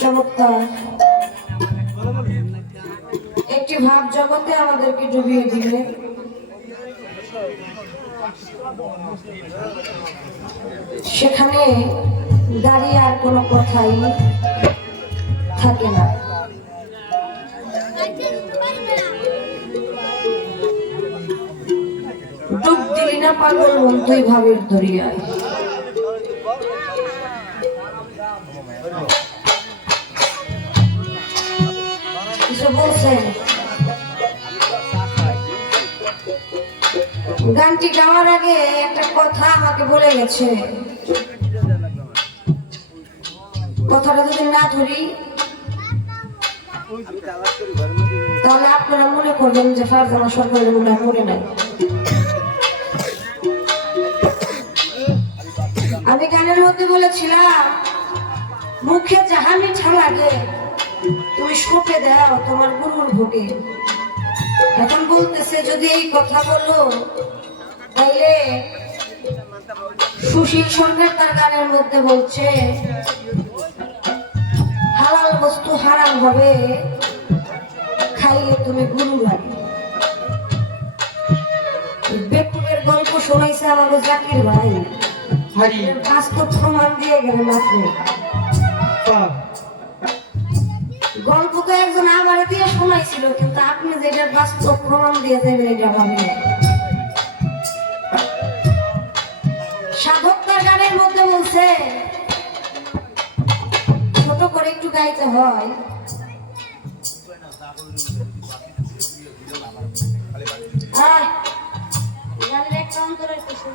চমৎকার একটি ভাব জগতে আমাদেরকে ডুবিয়ে দিলে, সেখানে দাঁড়িয়ে আর কোনো কথাই থাকে না। ডুব দিলি না পাগল মন তুই ভাবের দরিয়ায়। কিছু বলছেন? গানটি গাওয়ার আগে একটা কথা আমাকে বলে গেছে, কথাটা যদি না ধরি তাহলে আপনারা মনে করবেন যে ফারজানা সরকারের মনে মরে নাই। আমি গানের মধ্যে বলেছিলাম, মুখে যাহা মিঠা লাগে তুমি সঁপে দাও তোমার গুরুর ভোগে। এখন বলতেছে যদি এই কথা বলো তাইলে সুশীল সরকার তার গানের মধ্যে বলছে হালাল বস্তু হারাম হবে খাইলে তুমি গুরু লাগে। বেকুবের গল্প শোনাইছে আমাদের জাকির ভাই, বাস্তব প্রমাণ দিয়ে গেলেন আপনি। গল্প তো একজন আমার দিয়ে শোনাইছিল, কিন্তু আপনি যেটা বাস্তব প্রমাণ দিয়ে দেবেন এটা ভাবি। সাধক তার গানের মধ্যে বলছে, ছোট করে একটু গাইতে হয়। গানের একটা অন্তরের কিছু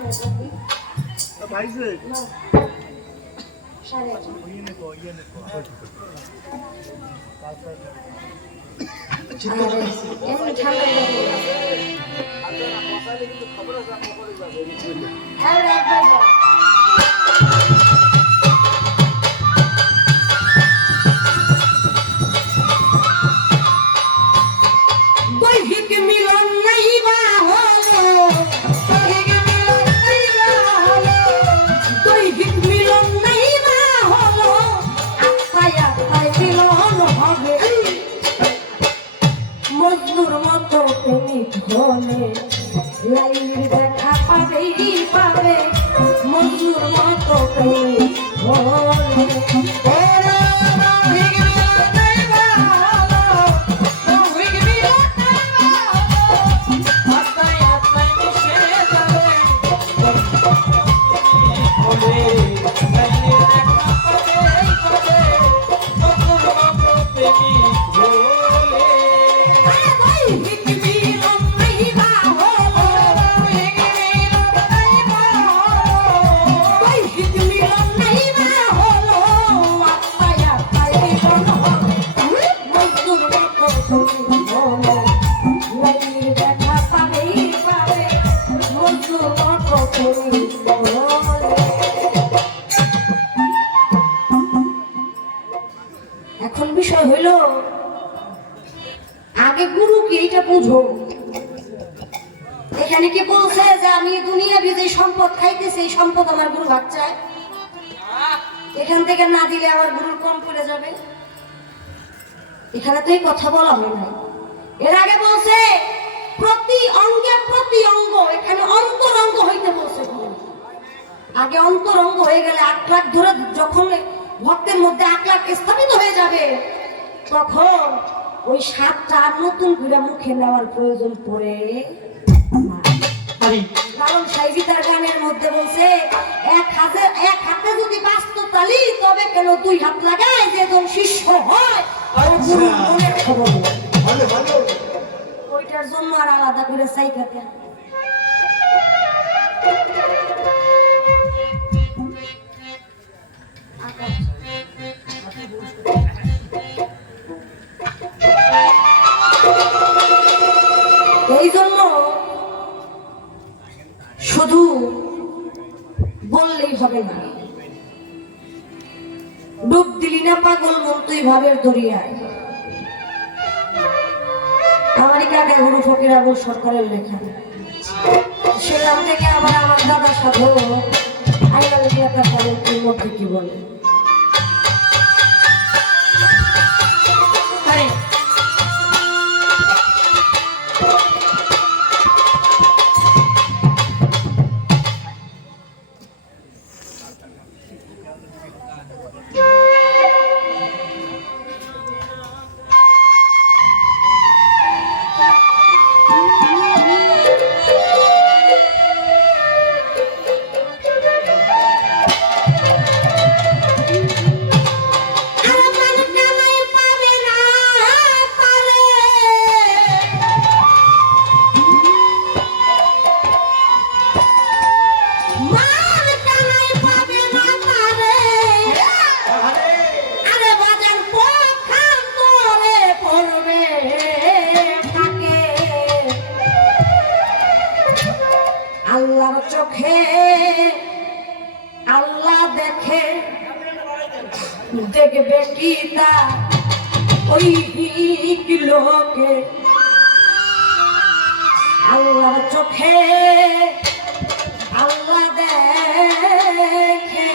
লাইলির দেখা পাবেই পাবে মজনুর মতো এখন বিষয় হইল আগে গুরু কি এটা বুঝো। এখানে কি বলছে যে আমি দুনিয়া যে সম্পদ খাইতেছি এই সম্পদ আমার গুরু ভাগ চায়, এখান থেকে না দিলে আমার গুরুর কম পড়ে যাবে? এখানে তো এই কথা বলা হয় না। এর আগে বলছে প্রতি অঙ্গে প্রতি অঙ্গ, এখানে অন্তরঙ্গ হইতে বলছে। আগে অন্তরঙ্গ হয়ে গেলে 8 লাখ ধরে যখন ভক্তের মধ্যে 8 লাখ স্থাপিত হয়ে যাবে, তখন ওই 7টা নতুন করে মুখে নেওয়ার প্রয়োজন পড়ে। লালন সাইজি তার গানের মধ্যে বলছে এক হাতে যদি বাস্ত তালি তবে কেন 2 হাত লাগায়, যে জন শিষ্য হয় ওইটার জন্য আর আলাদা করে চাইতে। এই জন্য শুধু বললেই হবে হবে না। ডুব দিলি না পাগল মন তুই ভাবের দরিয়ায়। আমারই কাকা গুরু ফকির আবুল সরকারের লেখা। সেখান থেকে আবার আমার দাদার সাথে একটা কলেজের মধ্যে কি বলে আল্লাহর চোখে আল্লাহ দেখে, দেখবে কি তা ওই লোকে। আল্লাহর চোখে আল্লাহ দেখে,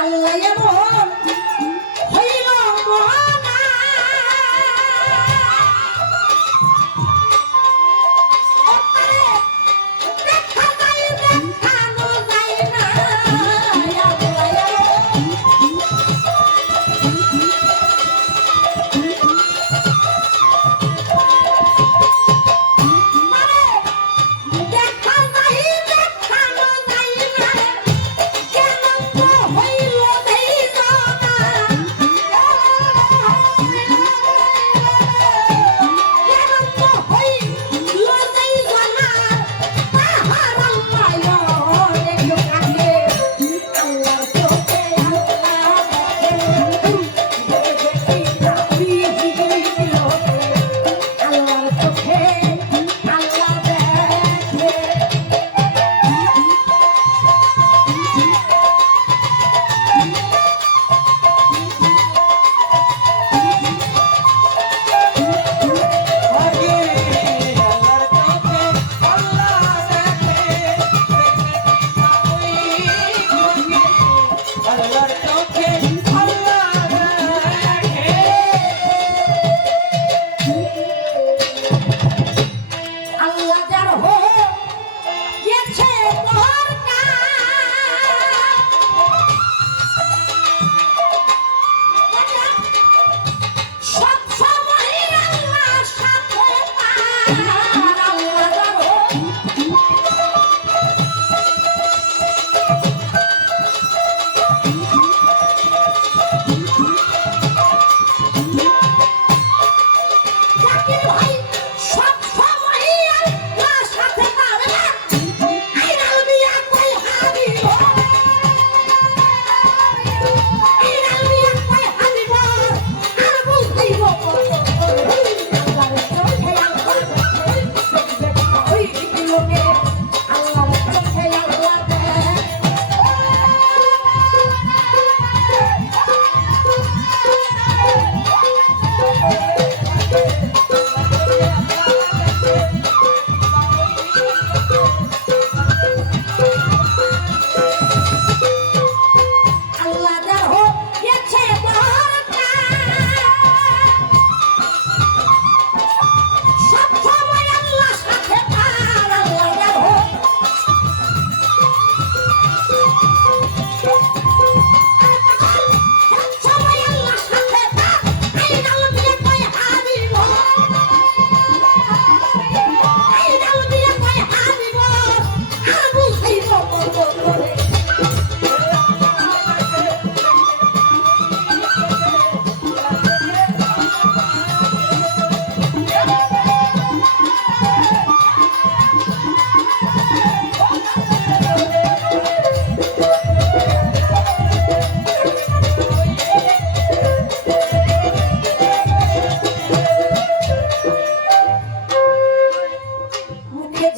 আল্লাহ এমন হইল মহানা দেখা যায় দেখানো যায় না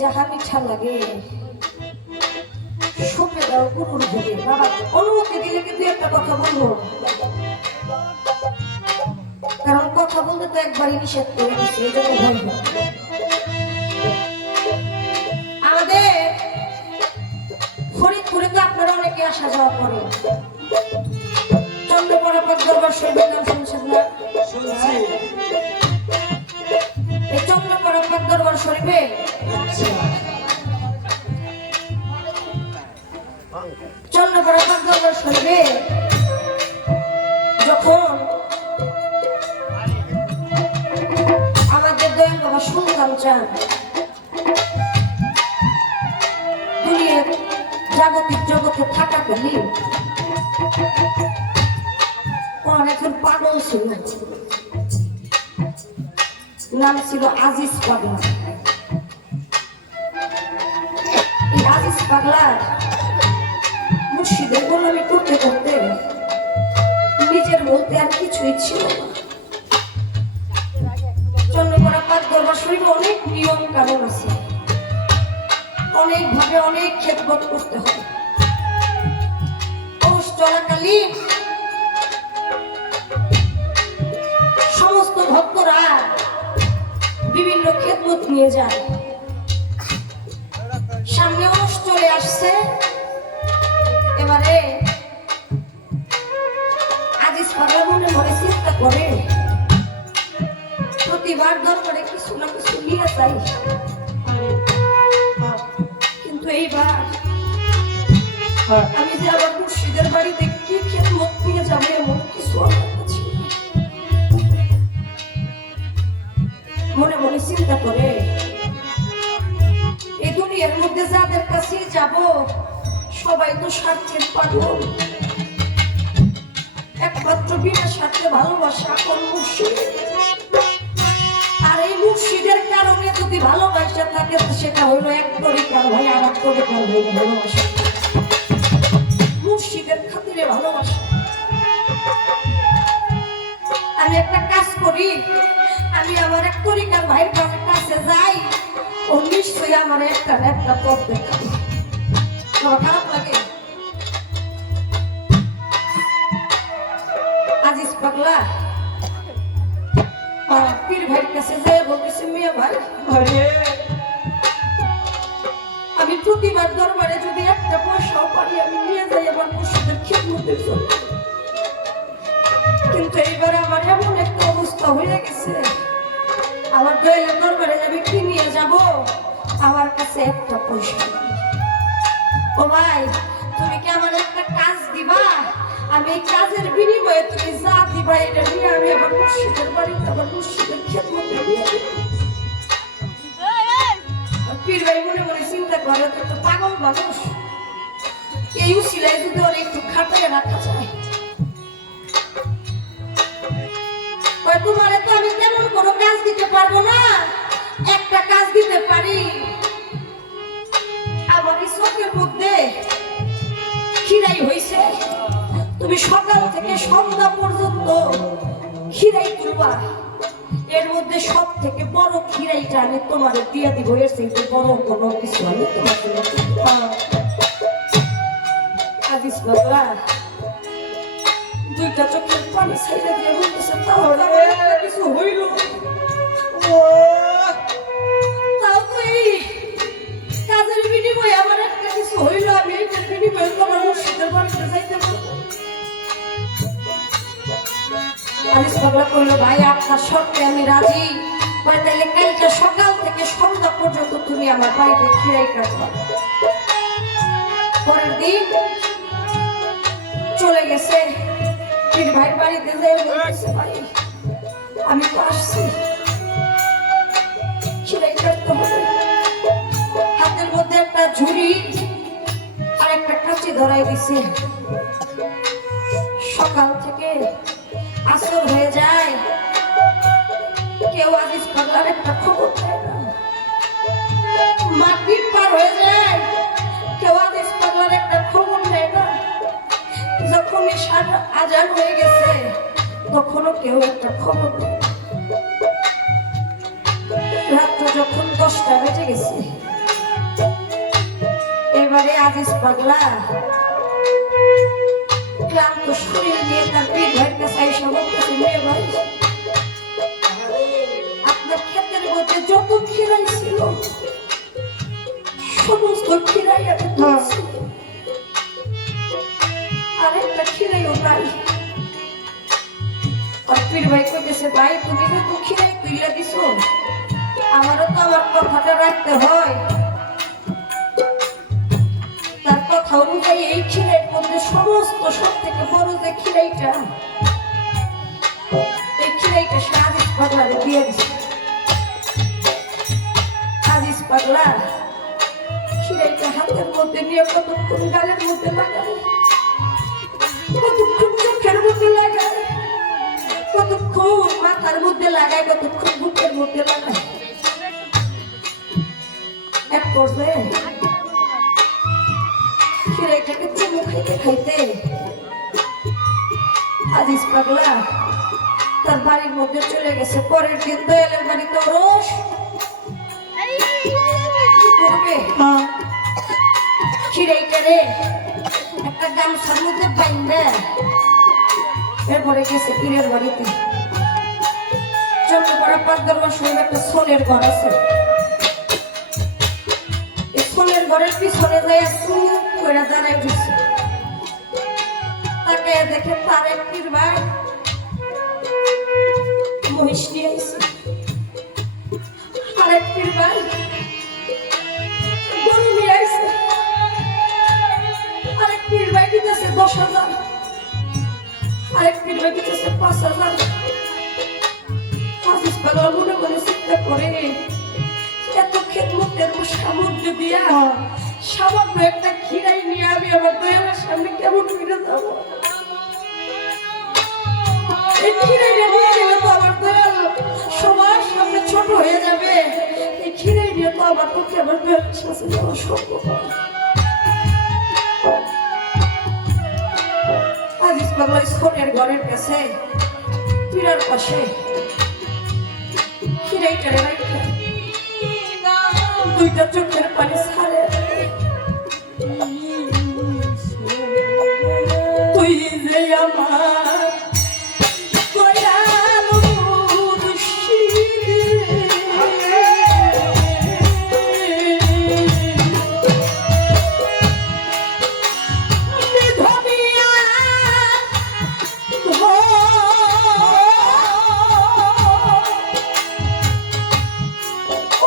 যাহা মিঠা লাগে সপে দাও গুরুর ভোগে। বাবা অনুমতি দিলে কিন্তু একটা কথা বলবো, কারণ কথা বলতে তো একবারই নিষেধ করে দিচ্ছে, এই জন্য বলবো। আমাদের ফরিদপুরে তো আপনারা অনেকে আসা যাওয়া করেন, চন্দ্রপাড়া দরবার শরীফের নাম শুনছেন না? শুনছি। এই চন্দ্রপাড়া দরবার শরীফে চন্দ্রপাড়া দরবার শরীফে যখন আমাদের দয়াল বাবা সুলতান চান দুনিয়ার জাগতিক জগতে থাকাকালীন অনেকজন পাগল ছিল, নাম ছিল আজিজ পাগলা। এই আজিজ পাগলা মুর্শিদের গোলামি করতে করতে নিজের বলতে আর কিছুই ছিল না। চন্দ্রপাড়া পাক দরবার শরীফে অনেক নিয়ম কানুন আছে, অনেক ভাবে অনেক খেদমত করতে হয়। পৌষ চলাকালীন সমস্ত ভক্তরা বিভিন্ন খেদমত নিয়ে যায়। সামনে অবশ চলে আসছে, এবারে চাই, কিন্তু এইবার আমি যে আবার মুর্শিদের বাড়িতে কি খেদমত নিয়ে যাবে এমন কিছু আমার কাছে মনে মনে চিন্তা করে এই দুনিয়ার মধ্যে যাদের কাছে যাব সবাই তো স্বার্থের পাগল, একমাত্র বিনা স্বার্থে ভালোবাসা কোন মুর্শিদ। আর এই মুর্শিদের কারণে যদি ভালোবাসা থাকে সেটা হলো এক তরিকার ভাই আর এক তরিকার ভাই ভালোবাসা, মুর্শিদের খাতিরে ভালোবাসা। আমি একটা কাজ করি, আমি আমার এক তরিকার ভাইয়ের কাছে যাই, ও নিশ্চয়ই আমার একটা পথ দেখাবে। খারাপ লাগে? আজিজ পাগলা পীর ভাইয়ের কাছে যাই বলতেছে, মেয়ে ভাই আমি প্রতিবার দরবারে যদি একটা পয়সাও পারি আমি নিয়ে যাই আমার মুর্শিদের খিদমতের জন্য, কিন্তু এইবার আমার এমন একটা অবস্থা হয়ে গেছে, আমার দয়ালের দরবারে আমি কি নিয়ে যাব, আমার কাছে একটা পয়সা নেই। ও ভাই তুমি কি আমার একটা কাজ দিবা, আমি এই কাজের বিনিময়ে তুমি যা দিবা এটা নিয়ে আমি আমার মুর্শিদের বাড়িতে আমার মুর্শিদের খিদমতে নিয়ে যাব। পীর ভাই মনে মনে চিন্তা করে তো একটা পাগল মানুষ, এই উসিলায় যদি ওর একটু খাটায় রাখা যায়। তোমারে তো আমি তেমন কোনো কাজ দিতে পারবো না, একটা কাজ দিতে পারি, আমার এই চোখের মধ্যে খিরাই হয়েছে, তুমি সকাল থেকে সন্ধ্যা পর্যন্ত খিরাই তুলবা, এর মধ্যে সব থেকে বড় খিরাইটা আমি তোমাদের দিয়ে দিব, এর থেকে বড় কোনো কিছু আমি তোমাকে আজিজ বাবা দুইটা চোখের পানি ছেড়ে দিয়ে বলতেছে, তাহলে কিছু হইল, তাও তো এই কাজের বিনিময়ে আমার একটা কিছু হইল, আমি এইটার বিনিময়ে তোমার মুর্শিদের বাড়িতে যাইতে পারবো। আজিজ পাগলা কইল, ভাই আপনার শর্তে আমি রাজি, তাহলে কালকে সকাল থেকে সন্ধ্যা পর্যন্ত তুমি আমার বাড়িতে খিরাই কাটবা। পরের দিন চলে গেছে পীর ভাইয়ের বাড়িতে যেয়ে বলতেছে, ভাই আমি তো আসছি, খিরাই কাটতে হবে। হাতের মধ্যে একটা ঝুড়ি আর একটা কাঁচি ধরাই দিছে। সকাল থেকে আসর হয়ে যায়, কেউ আজিজ পাগলার একটা খবর দেয় না, মাগরিব পার হয়ে যায়, কেউ আজিজ পাগলার একটা খবর দেয় না, যখন ঈশার আজান হয়ে গেছে তখনও কেউ একটা খবর দেয় না। রাত্র যখন 10টা বেজে গেছে, এবারে আজিজ পাগলা ক্লান্ত শরীর নিয়ে তার পীর ভাইয়ের কাছে এসে বলতেছে, মেয়ে ভাই আপনার ক্ষেতের মধ্যে যত খিরাই ছিল সমস্ত খিরাই আমি তুলছি, আরেকটা খিরাইও নাই। আর পীর ভাই কইতেছে, ভাই তুমি তো খিরাই তুইলা দিছো, আমারও তো আমার কথাটা রাখতে হয়, তার কথা অনুযায়ী এই খিরাইয়ের মধ্যে সমস্ত সব থেকে বড় যে খিরাইটা, এই খিরাইটা সে আজিজ পাগলারে দিয়ে দিছে। আজিজ পাগলা খিরাইটা হাতের মধ্যে নিয়ে কতক্ষণ গালের মধ্যে লাগায়, কতক্ষণ চোখের মধ্যে লাগায়, কতক্ষণ মাথার মধ্যে লাগায়, কতক্ষণ বুকের মধ্যে লাগায়। এক পর্যায়ে খিরাইটাকে চুমু খাইতে খাইতে আজিজ পাগলা তার বাড়ির মধ্যে চলে গেছে। পরের দিন দয়ালের বাড়িতে রোষ করবে, খিরাইটারে একটা গামছার মধ্যে বাইন্দা এরপরে গেছে পীরের বাড়িতে। চন্দ্রপাড়া 5 দরবার একটা সোনের ঘর আছে, এই সোনের ঘরের পিছনে যাই চুপ করে দাঁড়াই দিচ্ছে, তাকে দেখে তার এক পীর ভাই মহিষ নিয়ে এসে, আরেক পীর ফিরবে দিতেছে 5,000। আজিজ পাগলা মনে মনে চিন্তা করে এত খেদমতের সামর্থ্য দিয়া সামান্য একটা খিরাই নিয়ে আমি আমার দয়ালের সামনে কেমন ফিরে যাব? এই খিরাইটা নিয়ে গেলে তো আমার দয়াল সবার সামনে ছোট হয়ে যাবে। এই খিরাই নিয়ে তো আমার পক্ষে আমার দয়ালের কাছে যাওয়া সম্ভব না। আজিজ পাগলা স্কুলের ঘরের কাছে পীড়ার পাশে খিরাইটারে রাখা দুইটা চোখের পানি ছাড়ে। তুই যে আমার দয়াল মুর্শিদ, নিধনিয়া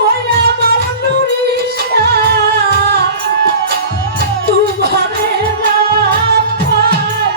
ওই আমার নুরিশা তোমারে না পায়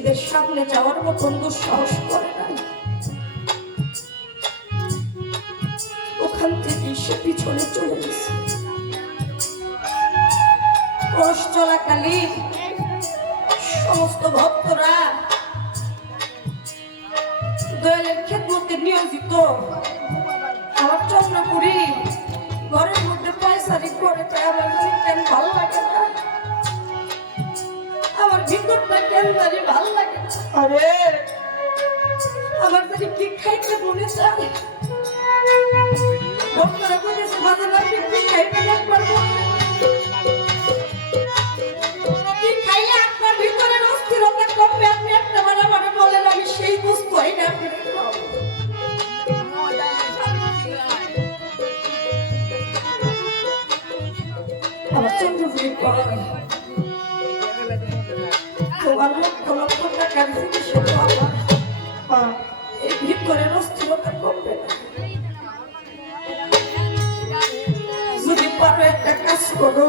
এদের সামনে যাওয়ার মতন দুঃসাহস করে না। ওখান থেকে সে পিছনে চলে গেছে। রস চলাকালীন সমস্ত ভক্তরা দয়ালের খেদমতে নিয়োজিত। আমার চন্দ্রপুরী ঘরের মধ্যে পয়সারি করে আমার কেন ভালো লাগে না, আমার ভিতরটা কেন জানি ভালো লাগে না। আরে আমার জানি কি খাইতে মনে চায়। ভক্তরা বলেছে বাজার আপনি কি খাইবেন একবার কি খাইলে আপনার ভিতরের অস্থিরতা কমবে, আপনি একটা মানে বলেন আমি সেই বুঝতে হয় না। আমার চন্দ্রপুরী করা তোমার লক্ষ লক্ষ টাকার জিনিস এই ভিতরের অস্থিরতা কমবে না। যদি পারো একটা কাজ করো,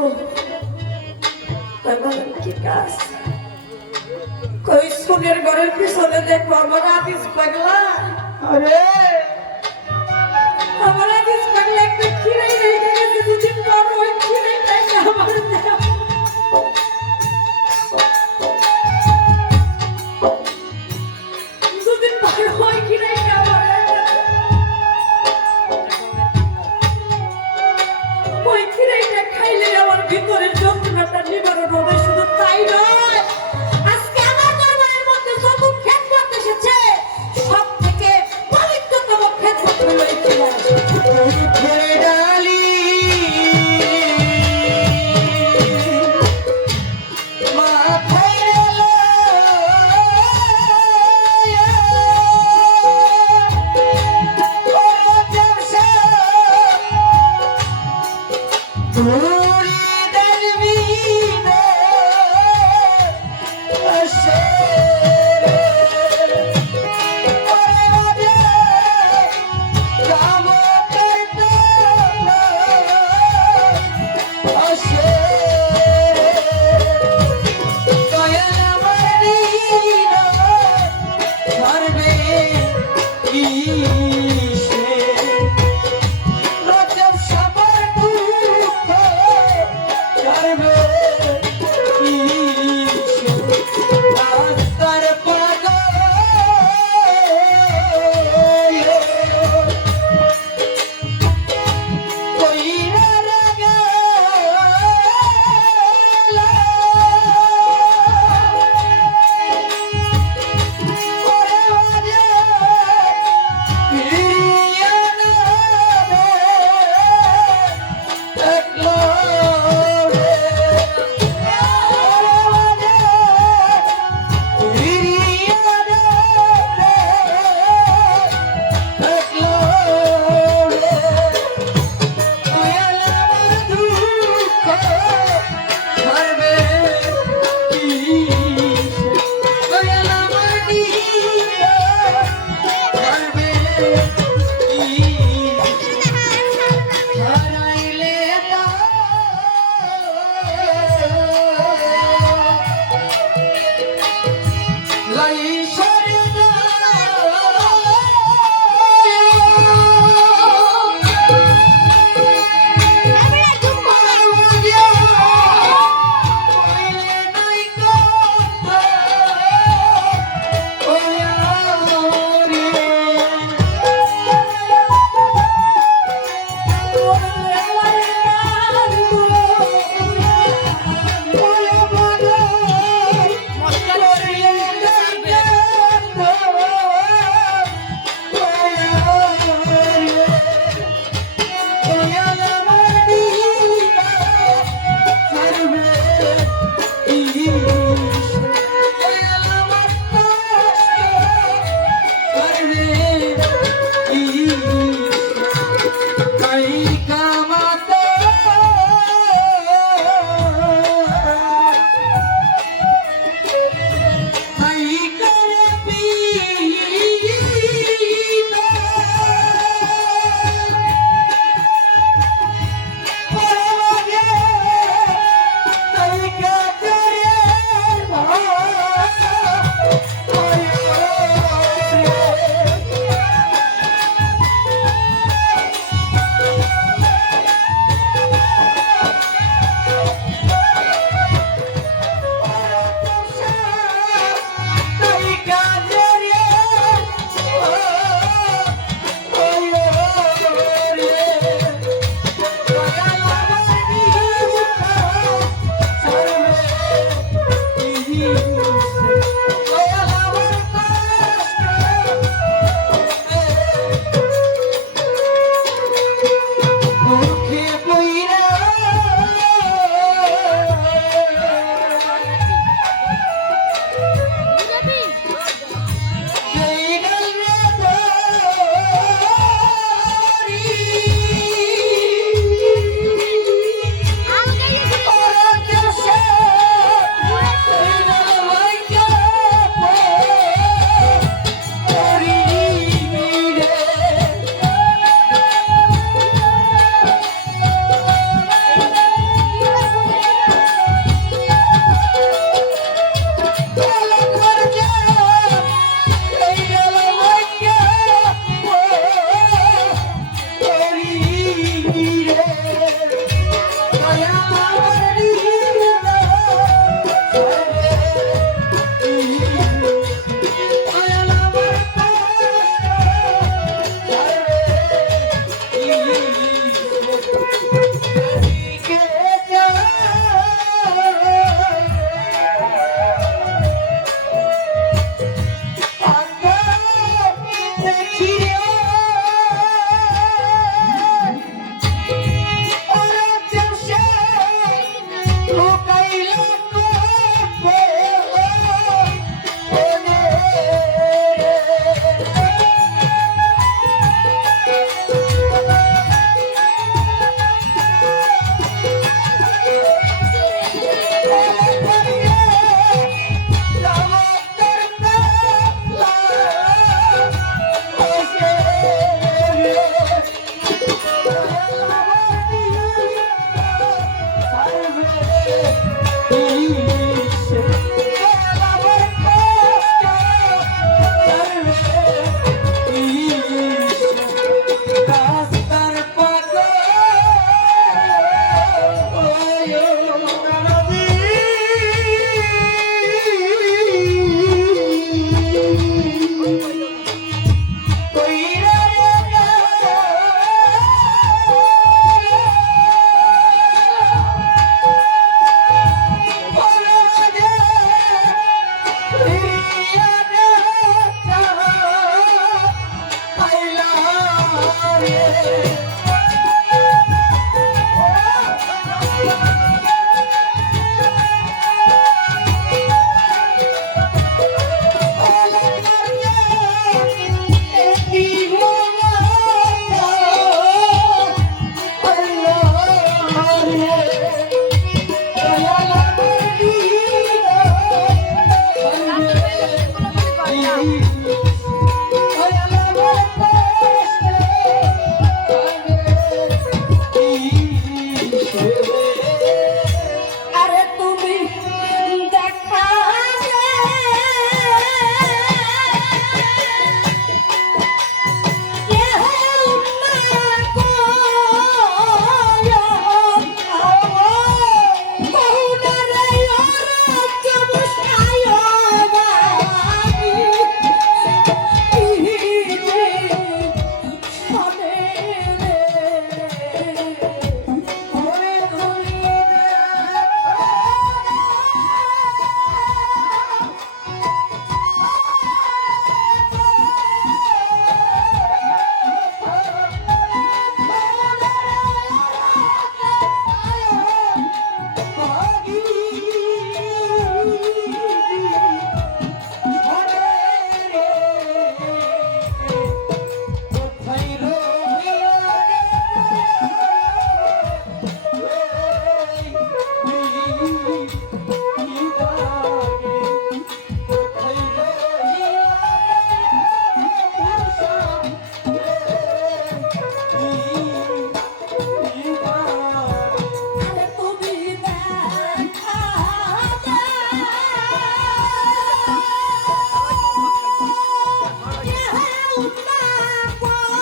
বলেন কি কাজ? কই সোনের ঘরের পিছনে দেখো আমার আদিস পাগলা। আরে আমার আদিস পাগলা একটা খিরাই রেখে গেছে, যদি পারো ওই খিরাইটাকে আমার দাও। যদি পারো ওই খিরাইটা আমার ওই খিরাইটা খাইলে আমার ভিতরের যন্ত্রণাটা নিবারণ হবে। শুধু তাই নয়, আজকে আমার দরবারের মধ্যে যত খেদমত এসেছে সব থেকে পবিত্রতম খেদমত হলো এই খিরাই। রে